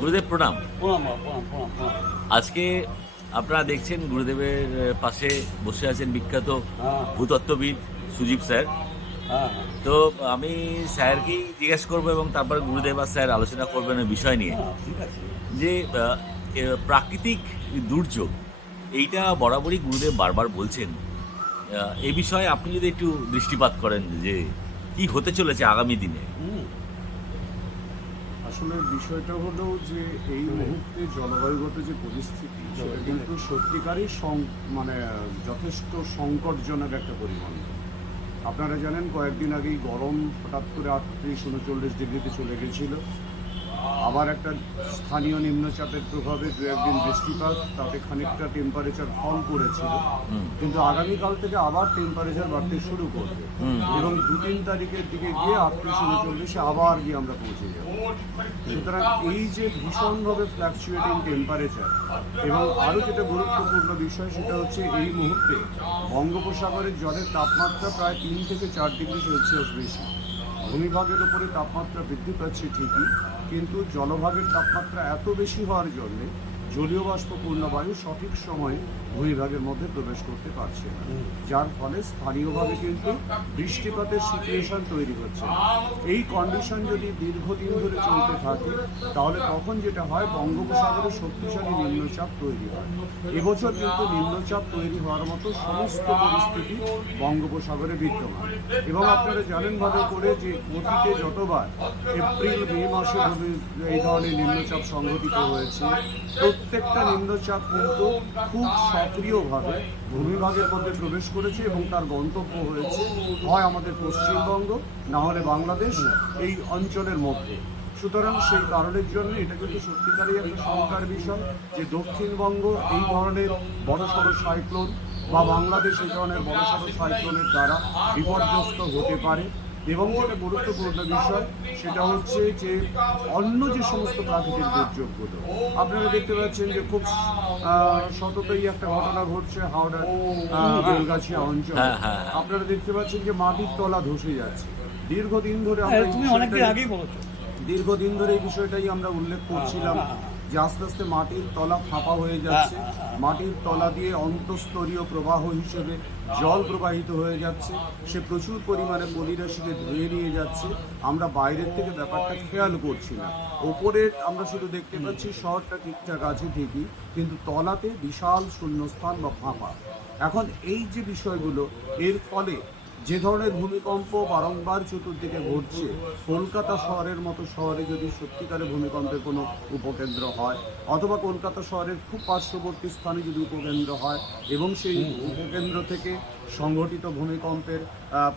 গুরুদেব প্রণাম। আজকে আপনারা দেখছেন গুরুদেবের পাশে বসে আছেন বিখ্যাত হ্যাঁ। ভূতত্ত্ববিদ সুজীব স্যার। হ্যাঁ হ্যাঁ। তো আমি স্যারকেই জিজ্ঞেস করব এবং তারপর গুরুদেব আর স্যার আলোচনা করবেন এই বিষয় নিয়ে। যে প্রাকৃতিক দুর্যোগ এইটা বরাবরই গুরুদেব বারবার বলছেন। এই বিষয়ে আপনি যদি একটু দৃষ্টিপাত করেন যে কি হতে চলেছে আগামী দিনে। আসলে বিষয়টা হলো যে এই মুহূর্তে জলবায়ুগত যে পরিস্থিতি সেটা কিন্তু সত্যিকারই সং- মানে যথেষ্ট সংকটজনক একটা পরিমাণ। আপনারা জানেন কয়েকদিন আগেই গরম হঠাৎ করে আটত্রিশ উনচল্লিশ ডিগ্রিতে চলে গেছিল। আবার একটা স্থানীয় নিম্নচাপের প্রভাবে দু একদিন বৃষ্টিপাত তাতে খানিকটা টেম্পারেচার ফল করেছিল। কিন্তু আগামীকাল থেকে আবার টেম্পারেচার বাড়তে শুরু করবে। এবং দু তিন তারিখের দিকে গিয়ে আটত্রিশ উনচল্লিশে আবার গিয়ে আমরা পৌঁছে যাব। সুতরাং এই যে ভীষণভাবে ফ্ল্যাকচুয়েটিং টেম্পারেচার এবং আরও যেটা গুরুত্বপূর্ণ বিষয় সেটা হচ্ছে এই মুহূর্তে বঙ্গোপসাগরের জলের তাপমাত্রা প্রায় তিন থেকে চার ডিগ্রি সেলসিয়াস বেশি। ভূমিভাগের উপরে তাপমাত্রা বৃদ্ধি পাচ্ছে ঠিকই কিন্তু জলভাগের তাপমাত্রা এত বেশি হওয়ার জন্যে জলীয় বাষ্পপূর্ণ বায়ু সঠিক সময়ে ভূমিভাগের মধ্যে প্রবেশ করতে পারছে না। যার ফলে স্থানীয়ভাবে কিন্তু বৃষ্টিপাতের সিচুয়েশন তৈরি হচ্ছে। এই কন্ডিশন যদি দীর্ঘদিন ধরে চলতে থাকে, তাহলে তখন যেটা হয়, বঙ্গোপসাগরে শক্তিশালী নিম্নচাপ তৈরি হয়। এবছর কিন্তু নিম্নচাপ তৈরি হওয়ার মতো সমস্ত পরিস্থিতি বঙ্গোপসাগরে বিদ্যমান। এবং আপনারা জানেন ভালো করে যে অতীতে যতবার এপ্রিল, মে মাসে এই ধরনের নিম্নচাপ সংঘটিত হয়েছে, প্রত্যেকটা নিম্নচাপ কিন্তু খুব সক্রিয়ভাবে ভূমিভাগের মধ্যে প্রবেশ করেছে এবং তার গন্তব্য হয়েছে, হয় আমাদের পশ্চিমবঙ্গ না হলে বাংলাদেশ, এই অঞ্চলের মধ্যে। সুতরাং সেই কারণের জন্য এটা কিন্তু সত্যিকারই একটা শঙ্কার বিষয় যে দক্ষিণবঙ্গ এই ধরনের বড় সড়ো সাইক্লোন বা বাংলাদেশ এই ধরনের বড় সড়ো সাইক্লোনের দ্বারা বিপর্যস্ত হতে পারে। এবং যেটা গুরুত্বপূর্ণ বিষয় সেটা হচ্ছে যে অন্য যে সমস্ত প্রাকৃতিক দুর্যোগগুলো আপনারা দেখতে পাচ্ছেন যে খুব আহ, সততই একটা ঘটনা ঘটছে হাওড়ার বেলগাছিয়া অঞ্চলে। হ্যাঁ, হ্যাঁ, হ্যাঁ। আপনারা দেখতে পাচ্ছেন যে মাটির তলা ধসে যাচ্ছে। দীর্ঘদিন ধরে আমরা দীর্ঘদিন ধরে এই বিষয়টাই আমরা উল্লেখ করছিলাম। যে আস্তে আস্তে মাটির তলা ফাঁপা হয়ে যাচ্ছে। মাটির তলা দিয়ে অন্তঃস্তরীয় প্রবাহ হিসেবে জল প্রবাহিত হয়ে যাচ্ছে। সে প্রচুর পরিমাণে পলিরাশিকে ধুয়ে নিয়ে যাচ্ছে। আমরা বাইরের থেকে ব্যাপারটা খেয়াল করছি না। ওপরে আমরা শুধু দেখতে পাচ্ছি শহরটা ঠিকঠাক আছে ঠিকই, কিন্তু তলাতে বিশাল শূন্যস্থান বা ফাঁপা। এখন এই যে বিষয়গুলো, এর ফলে যে ধরনের ভূমিকম্প বারংবার চতুর্দিকে ঘটছে, কলকাতা শহরের মতো শহরে যদি সত্যিকারের ভূমিকম্পের কোনো উপকেন্দ্র হয়, অথবা কলকাতা শহরের খুব পার্শ্ববর্তী স্থানে যদি উপকেন্দ্র হয়, এবং সেই উপকেন্দ্র থেকে সংঘটিত ভূমিকম্পের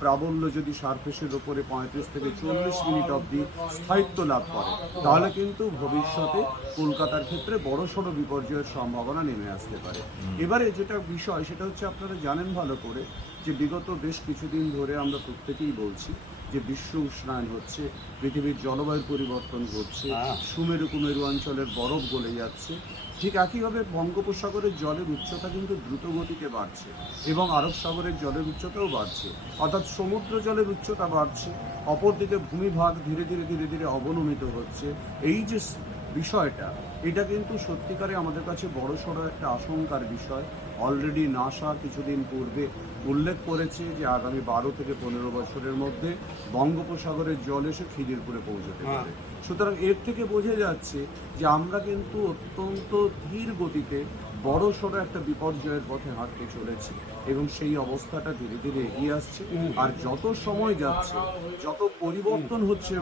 প্রাবল্য যদি সারফেসের ওপরে পঁয়ত্রিশ থেকে চল্লিশ মিনিট অবধি স্থায়িত্ব লাভ করে, তাহলে কিন্তু ভবিষ্যতে কলকাতার ক্ষেত্রে বড় সড়ো বিপর্যয়ের সম্ভাবনা নেমে আসতে পারে। এবারে যেটা বিষয়, সেটা হচ্ছে আপনারা জানেন ভালো করে যে বিগত বেশ কিছুদিন ধরে আমরা প্রত্যেকেই বলছি যে বিশ্ব উষ্ণায়ন হচ্ছে পৃথিবীর জলবায়ুর পরিবর্তন ঘটছে। সুমেরু কুমেরু অঞ্চলের বরফ গলে যাচ্ছে ঠিক একইভাবে বঙ্গোপসাগরের জলের উচ্চতা কিন্তু দ্রুত গতিতে বাড়ছে এবং আরব সাগরের জলের উচ্চতাও বাড়ছে অর্থাৎ সমুদ্র জলের উচ্চতা বাড়ছে অপরদিকে ভূমিভাগ ধীরে ধীরে ধীরে ধীরে অবনমিত হচ্ছে এই যে বিষয়টা এটা কিন্তু সত্যিকারে আমাদের কাছে বড় সড়ো একটা আশঙ্কার বিষয়। অলরেডি নাসা কিছুদিন পূর্বে উল্লেখ করেছে যে আগামী বারো থেকে পনেরো বছরের মধ্যে বঙ্গোপসাগরের জল এসে খিদিরপুরে পৌঁছতে পারে। সুতরাং এর থেকে বোঝা যাচ্ছে যে আমরা কিন্তু অত্যন্ত ধীর গতিতে বড় সড়ো একটা বিপর্যয়ের পথে হাঁটতে চলেছে এবং সেই অবস্থাটা ধীরে ধীরে এগিয়ে আসছে। আর যত সময় যাচ্ছে যত পরিবর্তন হচ্ছে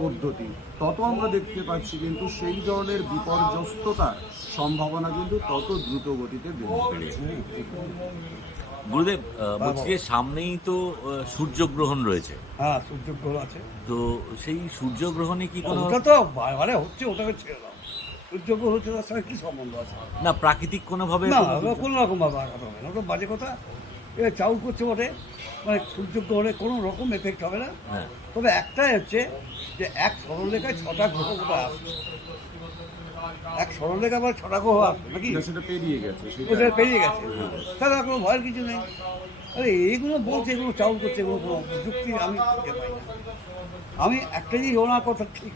পদ্ধতি তত আমরা দেখতে পাচ্ছি কিন্তু সেই ধরনের বিপর্যস্ততার সম্ভাবনা কিন্তু তত দ্রুত গতিতে বেড়ে গুরুদেব বলছি যে সামনেই তো সূর্যগ্রহণ রয়েছে। হ্যাঁ সূর্যগ্রহ আছে। তো সেই সূর্যগ্রহণে কি কোনো ওটা তো বারে হচ্ছে ওটাকে ছেড়ে সূর্যগ্রহ হচ্ছে তার সঙ্গে কি সম্বন্ধ আছে? না প্রাকৃতিক কোনোভাবে না কোনো- রকম ভাবে আঘাত হবে না। ওটা বাজে কথা। এ চাউল করছে বটে। মানে সূর্যগ্রহণে কোনো রকম এফেক্ট হবে না। হ্যাঁ। তবে একটাই হচ্ছে যে এক সরলরেখায় ছটা গ্রহ ওটা আসছে এক সরলেখা আবার ছটা গ্রহ আছে নাকি? সেটা পেরিয়ে গেছে সেটা পেরিয়ে গেছে। তাহলে আর কোনো ভয়ের কিছু নেই। আরে এইগুলো বলছে এগুলো চাউল করছে এগুলো কোনো যুক্তি আমি খুঁজে পাই না। আমি একটা জিনিস ওনার কথা ঠিক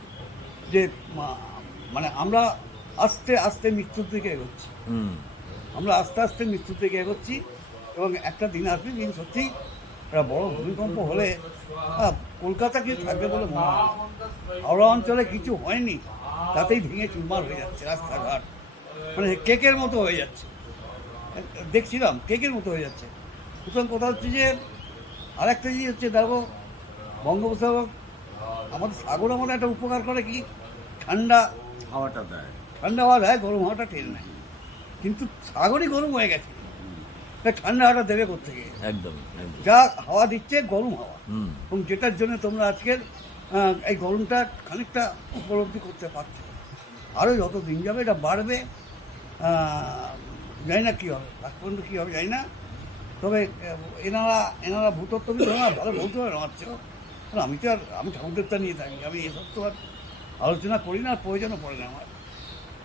যে মা- মানে আমরা আস্তে আস্তে মৃত্যুর দিকে এগোচ্ছি। আমরা আস্তে আস্তে মৃত্যুর দিকে এগোচ্ছি এবং একটা দিন আসবে দিন সত্যি একটা বড় ভূমিকম্প হলে কলকাতা কি থাকবে বলে মনে হয়। হাওড়া অঞ্চলে কিছু হয়নি তাতেই ভেঙে চুরমার হয়ে যাচ্ছে রাস্তাঘাট। মানে কেকের মতো হয়ে যাচ্ছে। দেখছিলাম কেকের মতো হয়ে যাচ্ছে। সুতরাং কথা হচ্ছে যে আরেকটা জিনিস হচ্ছে দেখো বঙ্গোপসাগর আমাদের সাগর আমাদের একটা উপকার করে কি? ঠান্ডা হাওয়াটা দেয়। ঠান্ডা হাওয়া দেয় গরম হাওয়াটা টেনে নেয়। কিন্তু সাগরই গরম হয়ে গেছে। ঠান্ডা হাওয়াটা দেবে কোথেকে একদম একদম। যা হাওয়া দিচ্ছে গরম হাওয়া। এবং যেটার জন্য তোমরা আজকের এই গরমটা খানিকটা উপলব্ধি করতে পারছ। আরও যত দিন যাবে এটা বাড়বে। জানি না কী হবে লাস্ট পর্যন্ত কী হবে জানি না। তবে এনারা এনারা ভূতত্ত্ববিদ ওনারা ভালো বলতে পারে আমার আমি তো আর আমি ঠাকুরদেবতা নিয়ে থাকি আমি এসব তো আর আলোচনা করি না প্রয়োজনও পড়ে না আমার।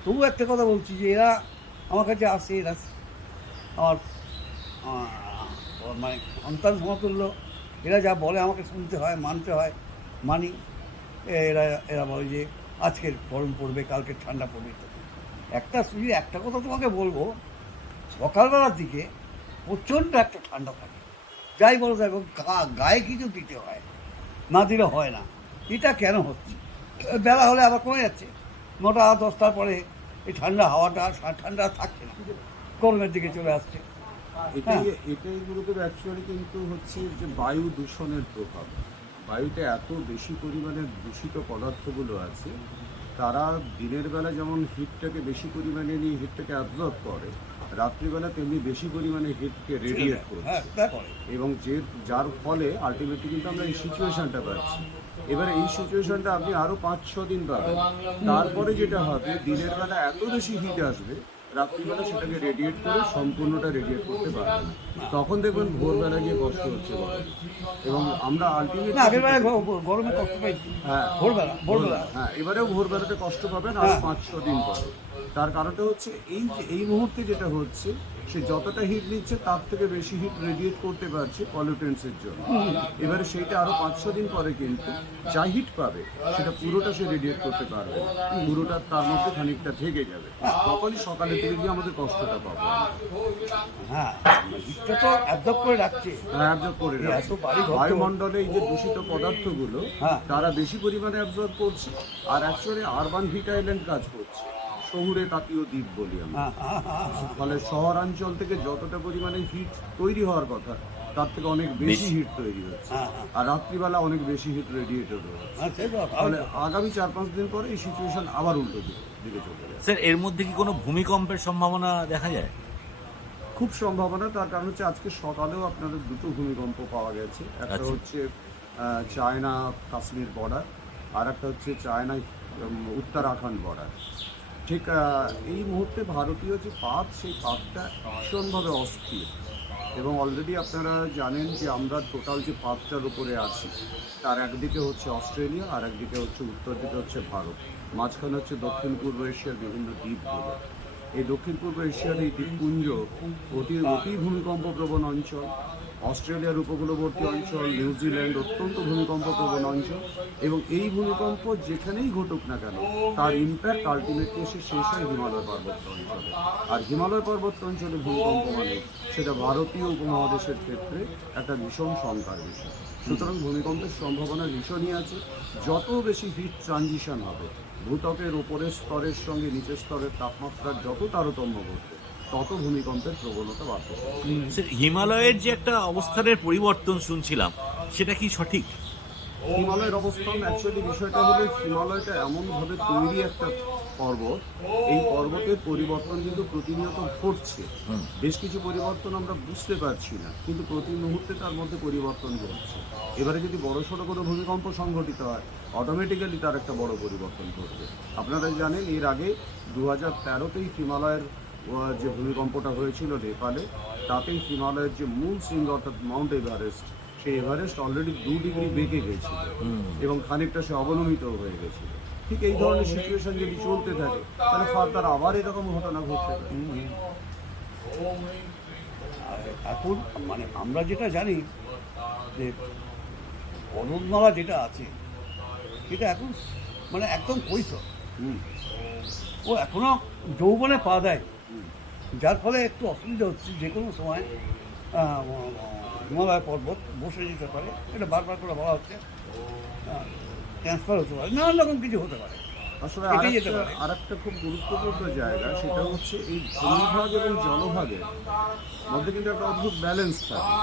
তবু একটা কথা বলছি যে এরা আমার কাছে আসে, এরা আমার মানে সন্তান সমতুল্য। এরা যা বলে আমাকে শুনতে হয়, মানতে হয়, মানি। এরা এরা বলে যে আজকের গরম পড়বে, কালকে ঠান্ডা পড়বে। একটা শুধু একটা কথা তোমাকে বলব, সকালবেলার দিকে প্রচণ্ড একটা ঠান্ডা থাকে। যাই বলো দেখো গায়ে কিছু দিতে হয়, না দিলে হয় না। এটা কেন হচ্ছে? বেলা হলে আবার কমে যাচ্ছে। নটা দশটার পরে এই ঠান্ডা হাওয়াটা ঠান্ডা থাকছে না। গরমের দিকে চলে আসছে। এটাই এটাই গুরুদেব অ্যাকচুয়ালি কিন্তু হচ্ছে যে বায়ু দূষণের প্রভাব। বায়ুতে এত বেশি পরিমাণে দূষিত পদার্থগুলো আছে তারা দিনের বেলা যেমন হিটটাকে বেশি পরিমাণে নিয়ে হিটটাকে অ্যাবজর্ব করে রাত্রিবেলা তেমনি বেশি পরিমাণে হিটকে রেডিয়েট করে হ্যাঁ করে এবং যে যার ফলে আলটিমেটলি কিন্তু আমরা এই সিচুয়েশনটা পাচ্ছি। এবার এই সিচুয়েশনটা আপনি আরও পাঁচ ছ দিন পাবেন। তারপরে যেটা হবে, দিনের বেলা এত বেশি হিট আসবে, রাত্রিবেলা সেটাকে রেডিয়েট করে সম্পূর্ণটা রেডিয়েট করতে পারবেন না। তখন দেখবেন ভোরবেলা গিয়ে কষ্ট হচ্ছে এবং আমরা না আগের গরমে কষ্ট পাইছি। হ্যাঁ। ভোরবেলা ভোরবেলা। হ্যাঁ এবারেও ভোরবেলাতে কষ্ট পাবেন আরও হ্যাঁ। পাঁচ ছ দিন পরে। তার কারণটা হচ্ছে এই যে এই মুহূর্তে যেটা হচ্ছে সে যতটা হিট নিচ্ছে তার থেকে বেশি হিট রেডিয়েট করতে পারছে পলিউটেন্সের জন্য। এবারে সেইটা আরও পাঁচ ছ দিন পরে কিন্তু যা হিট পাবে সেটা পুরোটা সে রেডিয়েট করতে পারবে। পুরোটা তার মধ্যে খানিকটা থেকে যাবে। তখনই সকালে থেকে গিয়ে আমাদের কষ্টটা পাবো। হ্যাঁ। হিটটা তো অ্যাবজর্ব করে রাখছে অ্যাবজর্ব করে রাখছে। বায়ুমণ্ডলে এই যে দূষিত পদার্থগুলো হ্যাঁ। তারা বেশি পরিমাণে অ্যাবজর্ব করছে আর অ্যাকচুয়ালি আরবান হিট আইল্যান্ড কাজ করছে শহুরে তাপীয় দ্বীপ বলি আমরা হ্যাঁ হ্যাঁ হ্যাঁ হ্যাঁ। ফলে শহরাঞ্চল থেকে যতটা পরিমাণে হিট তৈরি হওয়ার কথা তার থেকে অনেক বেশি। হিট তৈরি হচ্ছে হ্যাঁ, হ্যাঁ। আর রাত্রিবেলা অনেক বেশি হিট রেডিয়েটেড হচ্ছে হ্যাঁ ফলে আগামী চার পাঁচ দিন পরে এই সিচুয়েশন আবার উল্টো দিকে চলে যাবে স্যার এর মধ্যে কি কোনো ভূমিকম্পের সম্ভাবনা দেখা যায় খুব সম্ভাবনা তার কারণ হচ্ছে আজকে সকালেও আপনাদের দুটো ভূমিকম্প পাওয়া গেছে। একটা আচ্ছা। হচ্ছে চায়না কাশ্মীর বর্ডার আর একটা হচ্ছে চায়না উত্তরাখণ্ড বর্ডার ঠিক এই মুহূর্তে ভারতীয় যে পাত সেই পাতটা ভীষণভাবে অস্থির। এবং অলরেডি আপনারা জানেন যে আমরা টোটাল যে পাতটার উপরে আছি তার একদিকে হচ্ছে অস্ট্রেলিয়া আর একদিকে হচ্ছে উত্তর দিকে হচ্ছে ভারত। মাঝখানে হচ্ছে দক্ষিণ পূর্ব এশিয়ার বিভিন্ন দ্বীপগুলো। এই দক্ষিণ পূর্ব এশিয়ার এই দ্বীপপুঞ্জ অতি অতি ভূমিকম্প প্রবণ অঞ্চল, অস্ট্রেলিয়ার উপকূলবর্তী অঞ্চল নিউজিল্যান্ড অত্যন্ত ভূমিকম্প প্রবণ অঞ্চল এবং এই ভূমিকম্প যেখানেই ঘটুক না কেন, তার ইম্প্যাক্ট আলটিমেটলি এসে শেষ হয় হিমালয় পার্বত্য অঞ্চলে। আর হিমালয় পার্বত্য অঞ্চলে ভূমিকম্প মানে সেটা ভারতীয় উপমহাদেশের ক্ষেত্রে একটা ভীষণ শঙ্কার বিষয়। সুতরাং ভূমিকম্পের সম্ভাবনা ভীষণই আছে। যত বেশি হিট ট্রানজিশন হবে ভূত্বকের উপরের স্তরের সঙ্গে নিচের স্তরের তাপমাত্রার যত তারতম্য ঘটবে তত ভূমিকম্পের প্রবণতা বাড়বে। হিমালয়ের যে একটা অবস্থানের পরিবর্তন শুনছিলাম সেটা কি সঠিক? হিমালয়ের অবস্থান অ্যাকচুয়ালি বিষয়টা হলো হিমালয়টা এমনভাবে তৈরি একটা পর্বত এই পর্বতের পরিবর্তন কিন্তু প্রতিনিয়ত ঘটছে। বেশ কিছু পরিবর্তন আমরা বুঝতে পারছি না কিন্তু প্রতি মুহূর্তে তার মধ্যে পরিবর্তন ঘটছে। এবারে যদি বড় সড়ো কোনো ভূমিকম্প সংঘটিত হয় অটোমেটিক্যালি তার একটা বড় পরিবর্তন ঘটবে। আপনারা জানেন এর আগে দু হাজার তেরোতেই হিমালয়ের যে ভূমিকম্পটা হয়েছিল নেপালে তাতেই হিমালয়ের যে মূল শৃঙ্গ অর্থাৎ মাউন্ট এভারেস্ট সেই এভারেস্ট অলরেডি দু ডিগ্রি বেঁকে গেছিল। এবং খানিকটা সে অবনমিত হয়ে গেছিল। ঠিক এই ধরনের সিচুয়েশন যদি চলতে থাকে তাহলে ফার্দার আবার এরকম ঘটনা ঘটতে পারে। এখন মানে আমরা যেটা জানি যে বরণমালা যেটা আছে সেটা এখন মানে একদম কৈশোর। হুম। ও এখনও যৌবনে পা দেয়। যার ফলে একটু অসুবিধা হচ্ছে যে কোনো সময় হিমালয় পর্বত বসে যেতে পারে। এটা বারবার করে বলা হচ্ছে। ট্রান্সফার হতে পারে নানান রকম কিছু হতে পারে। আসলে আরেকটা খুব গুরুত্বপূর্ণ জায়গা সেটা হচ্ছে এই ভূমিভাগ এবং জলভাগের মধ্যে কিন্তু একটা অদ্ভুত ব্যালেন্স থাকে।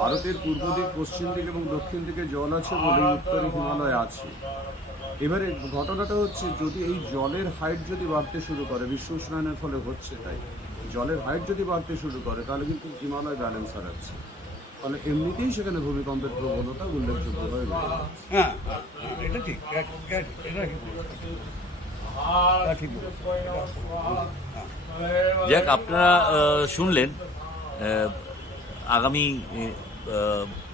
ভারতের পূর্ব দিক পশ্চিম দিক এবং দক্ষিণ দিকে জল আছে বলে উত্তরে হিমালয় আছে। এবারে ঘটনাটা হচ্ছে যদি এই জলের হাইট যদি বাড়তে শুরু করে বিশ্ব উষ্ণায়নের ফলে হচ্ছে তাই জলের হাইট যদি বাড়তে শুরু করে তাহলে কিন্তু হিমালয় ব্যালেন্স হারাচ্ছে। ফলে এমনিতেই সেখানে ভূমিকম্পের প্রবণতা উল্লেখযোগ্য হয়ে বেড়ে হ্যাঁ হ্যাঁ, এটা ঠিক এটা। হ্যাঁ যাক আপনারা শুনলেন আগামী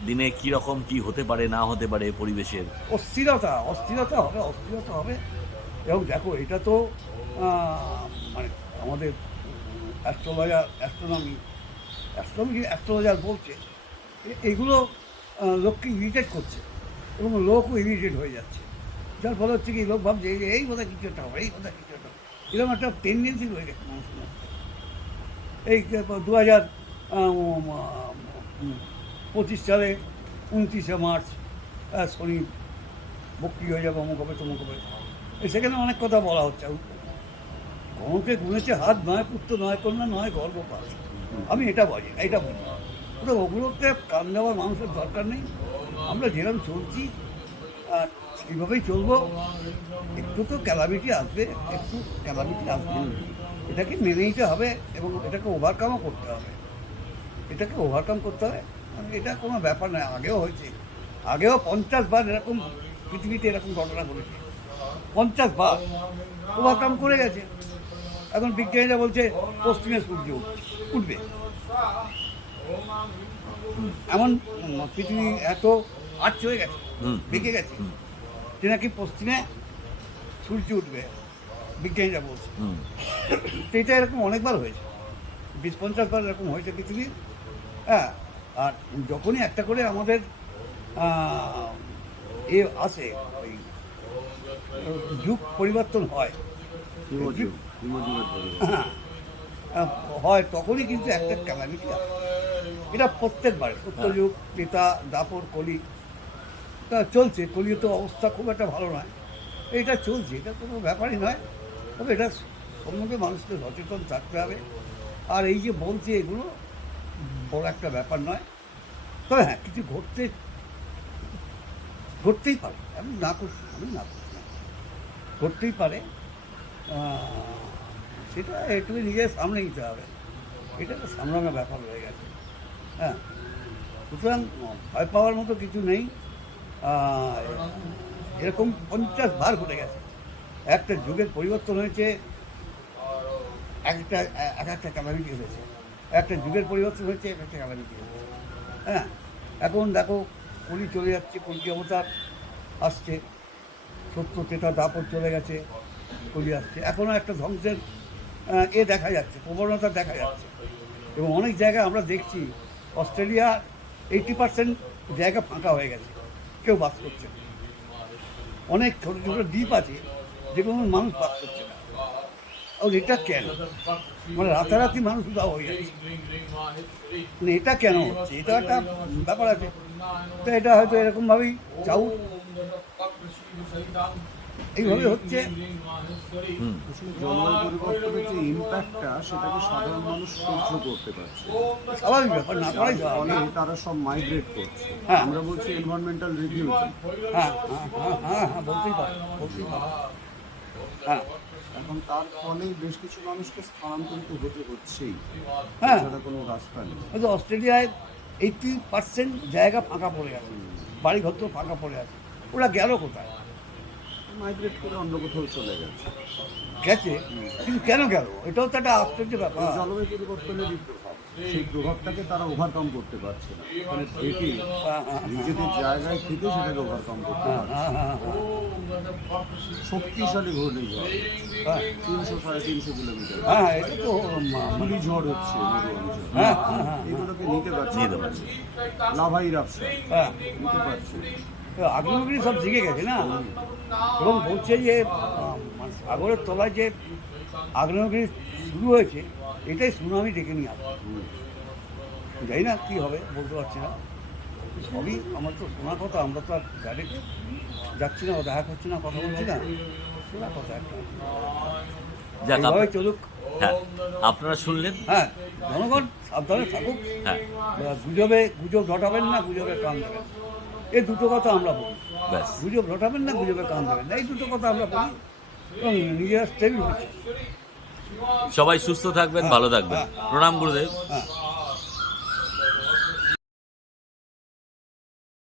দিনে কি রকম কি হতে পারে না হতে পারে পরিবেশের। অস্থিরতা অস্থিরতা হবে অস্থিরতা হবে। এবং দেখো এটা তো মানে আমাদের অ্যাস্ট্রোলজার অ্যাস্ট্রোনমি অ্যাস্ট্রোনমি অ্যাস্ট্রোলজার বলছে এ- এগুলো লোককে ইরিটেট করছে এবং লোকও ইরিটেট হয়ে যাচ্ছে। যার ফলে হচ্ছে কি, লোক ভাবছে, এই যে, এই কথা কিছু একটা হবে এই কথা কিছু একটা। এরকম একটা টেন্ডেন্সি হয়ে গেছে মানুষের মধ্যে। এই দু হাজার পঁচিশ সালে, উনত্রিশে মার্চ শনি বক্রি হয়ে যাবে, অমুক হবে, তমুক হবে। সেখানে অনেক কথা বলা হচ্ছে। গণকে গুনেছে হাত, নয় পুত্র, নয় কন্যা, নয় গর্ভপাত। আমি এটা বলি এটা বলি। তো ওগুলোকে কান দেওয়ার মানুষের দরকার নেই। আমরা যেরকম চলছি, আর সেইভাবেই চলবো। একটু তো ক্যালামিটি আসবে, একটু ক্যালামিটি আসবে। এটাকে মেনে নিতে হবে এবং এটাকে ওভারকামও করতে হবে। এটাকে ওভারকাম করতে হবে। এটা কোনো ব্যাপার নয়, আগেও হয়েছে। আগেও পঞ্চাশ বার এরকম পৃথিবীতে এরকম ঘটনা ঘটেছে। পঞ্চাশ বার ওভারকাম করে গেছে। এখন বিজ্ঞানীরা বলছে, পশ্চিমে সূর্য উঠবে। এমন পৃথিবী এত আর্চ হয়ে গেছে বেঁকে গেছে। যে নাকি পশ্চিমে সূর্য উঠবে বিজ্ঞানীরা বলছে। তো এটা এরকম অনেকবার হয়েছে। বিশ পঞ্চাশ বার এরকম হয়েছে পৃথিবীর। হ্যাঁ আর যখনই একটা করে আমাদের এ আসে ওই যুগ পরিবর্তন হয় হ্যাঁ, হয় তখনই কিন্তু একটা ক্যালামিটি আসে। এটা প্রত্যেকবার সত্যযুগ পিতা দাপর কলি। তা চলছে কলিও তো অবস্থা খুব একটা ভালো নয়। এটা চলছে এটা কোনো ব্যাপারই নয়। তবে এটা সম্বন্ধে মানুষকে সচেতন থাকতে হবে। আর এই যে বলছে এগুলো বড় একটা ব্যাপার নয়। তবে হ্যাঁ কিছু ঘটতে ঘটতেই পারে। আমি না করছি আমি না করছি না। ঘটতেই পারে। সেটা একটু নিজের সামনে নিতে হবে। এটা তো সামলানোর ব্যাপার হয়ে গেছে। হ্যাঁ। সুতরাং ভয় পাওয়ার মতো কিছু নেই। এরকম পঞ্চাশ বার ঘটে গেছে। একটা যুগের পরিবর্তন হয়েছে। একটা, এক একটা ক্যালামিটি হয়েছে। একটা যুগের পরিবর্তন হয়েছে, এক একটা ক্যালামিটি হয়েছে। হ্যাঁ। এখন দেখো কলি চলে যাচ্ছে কলকি অবতার আসছে। সত্য, তেতা, দাপট চলে গেছে কলি আসছে। এখনও একটা ধ্বংসের এ দেখা যাচ্ছে, প্রবণতা দেখা যাচ্ছে। এবং অনেক জায়গায় আমরা দেখছি অস্ট্রেলিয়া এইটি পার্সেন্ট জায়গা ফাঁকা হয়ে গেছে। কেউ বাস করছে না। অনেক ছোটো ছোটো দ্বীপ আছে যেগুলো মানুষ বাস করছে না। আর এটা কেন? মানে রাতারাতি মানুষ উদাও হয়ে যাচ্ছে মানে এটা কেন হচ্ছে? এটা একটা ব্যাপার আছে। তো এটা হয়তো এরকমভাবেই চাউ এইভাবে হচ্ছে জলবায়ু পরিবর্তনের যে ইম্প্যাক্টটা সেটাকে সাধারণ মানুষ সহ্য করতে পারছে। স্বাভাবিক ব্যাপার না করাই ফলে তারা সব মাইগ্রেট করছে। হ্যাঁ। আমরা বলছি এনভায়রনমেন্টাল রিভিউ হ্যাঁ হ্যাঁ হ্যাঁ হ্যাঁ হ্যাঁ বলতেই পারে বলতেই পারে। হ্যাঁ। এখন তার ফলে বেশ কিছু মানুষকে স্থানান্তরিত হতে হচ্ছেই। হ্যাঁ। এছাড়া কোনো রাস্তা নেই। হয়তো অস্ট্রেলিয়ায় এইটি পার্সেন্ট জায়গা ফাঁকা পড়ে আছে। বাড়ি ঘর তো ফাঁকা পড়ে আছে। ওরা গেল কোথায়? মাইগ্রেট করে অন্য কোথাও চলে গেছে। গেছে? কিন্তু কেন গেল? এটাও তো একটা আশ্চর্য ব্যাপার। জলবায়ু পরিবর্তনেরই প্রভাব সেই প্রভাবটাকে তারা ওভারকাম করতে পারছে না। এখানে থেকে হ্যাঁ, হ্যাঁ, নিজেদের জায়গায় থেকে সেটাকে ওভারকাম করতে হ্যাঁ, পারছে হ্যাঁ, হ্যাঁ, হ্যাঁ। শক্তিশালী ঘূর্ণিঝড় হ্যাঁ, তিনশো সাড়ে তিনশো কিলোমিটার। হ্যাঁ এটা তো মা- ধুলি ঝড় হচ্ছে হ্যাঁ হ্যাঁ হ্যাঁ। এগুলোকে নিতে পারছে নিতে পারছে। লাভাই রাফসা হ্যাঁ। নিতে পারছে আগ্নেয়গিরি সব জিগে গেছে না? এবং বলছে যে মানে সাগরের তলায় যে আগ্নেয়গিরি শুরু হয়েছে এটাই সুনামি ডেকে নিয়ে আসবে। জানি না কী হবে বলতে পারছি না। সবই আমার তো শোনা কথা আমরা তো আর ডাইরেক্ট যাচ্ছি না দেখা করছি না কথা বলছি না। শোনা কথা একটা। এইভাবে চলুক। হ্যাঁ আপনারা শুনলেন। হ্যাঁ জনগণ সাবধানে থাকুক। হ্যাঁ। গুজবে গুজব রটাবেন না গুজবে কান দেবেন। এই দুটো কথা আমরা বলি। গুজব রটাবেন না গুজবে কান দেবেন না এই দুটো কথা আমরা বলি এবং নিজেরা স্টেবল সবাই সুস্থ থাকবেন ভালো থাকবেন। প্রণাম গুরুদেব। হ্যাঁ।